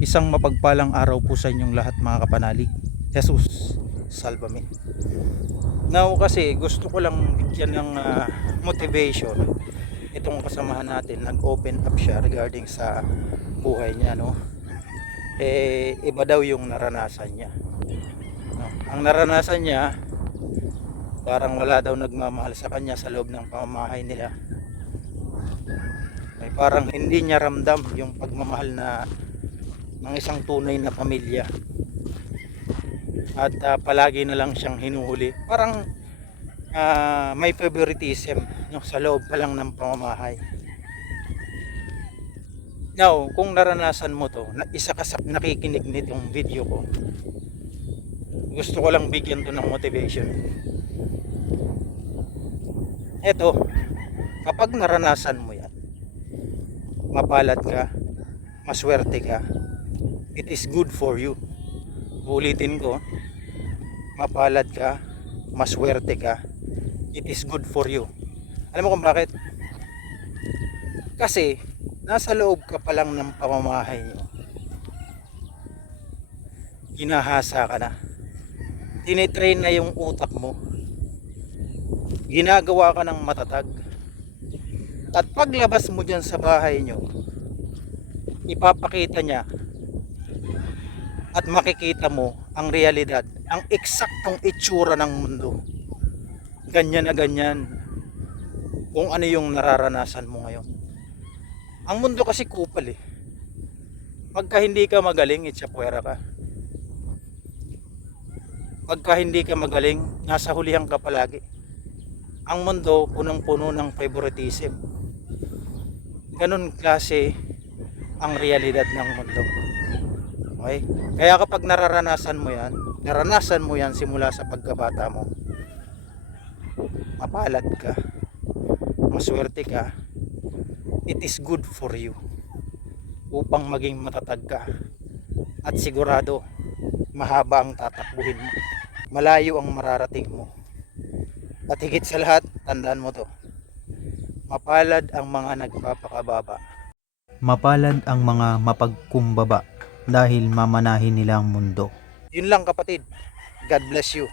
Isang mapagpalang araw po sa inyong lahat mga kapanalig. Jesus, salvame. Now kasi gusto ko lang bigyan ng motivation itong kasamahan natin. Nag-open up siya regarding sa buhay niya, no? Iba daw yung naranasan niya, no? Ang naranasan niya, parang wala daw nagmamahal sa kanya sa loob ng pamamahay nila. May parang hindi niya ramdam yung pagmamahal ng isang tunay na pamilya. At palagi na lang siyang hinuhuli. Parang may favoritism, no, sa loob pa lang ng pamamahay. Now, kung naranasan mo to, na isa ka sa nakikinig nitong video ko, gusto ko lang bigyan to ng motivation. Eto, kapag naranasan mo yan, mapalad ka, maswerte ka, it is good for you. Ulitin ko, mapalad ka, maswerte ka, it is good for you. Alam mo kung bakit? Kasi nasa loob ka pa lang ng pamamahay nyo, ginahasa ka na, tinitrain na yung utak mo, ginagawa ka ng matatag. At paglabas mo dyan sa bahay nyo, ipapakita niya at makikita mo ang realidad, ang eksaktong itsura ng mundo. Ganyan na ganyan kung ano yung nararanasan mo ngayon. Ang mundo kasi kupal eh. Pagka hindi ka magaling, itsapwera ka. Pagka hindi ka magaling, nasa hulihan ka palagi. Ang mundo punong-puno ng favoritism. Ganun klase ang realidad ng mundo. Okay? Kaya kapag naranasan mo yan simula sa pagkabata mo, mapalad ka, maswerte ka, it is good for you upang maging matatag ka. At sigurado, mahaba ang tatakbuhin mo, malayo ang mararating mo. At higit sa lahat, tandaan mo to, mapalad ang mga nagpapakababa, mapalad ang mga mapagkumbaba, dahil mamanahin nila ang mundo. Yun lang kapatid. God bless you.